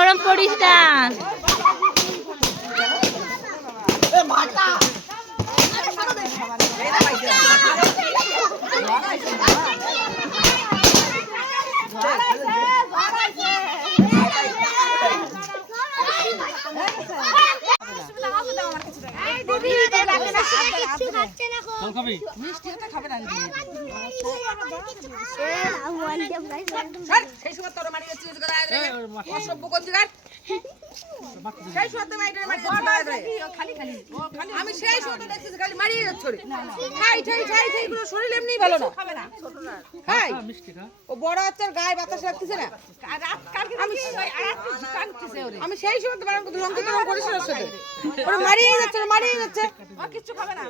ওরম পড়িস না। আমি সেই সময় দেখছি খালি মারিয়ে যাচ্ছে শরীর এমনি ভালো না। ও বড় হচ্ছে গায়ে বাতাস রাখতেছে না। আমি সেই সময় মারিয়ে যাচ্ছে কিচ্ছু খাবে না।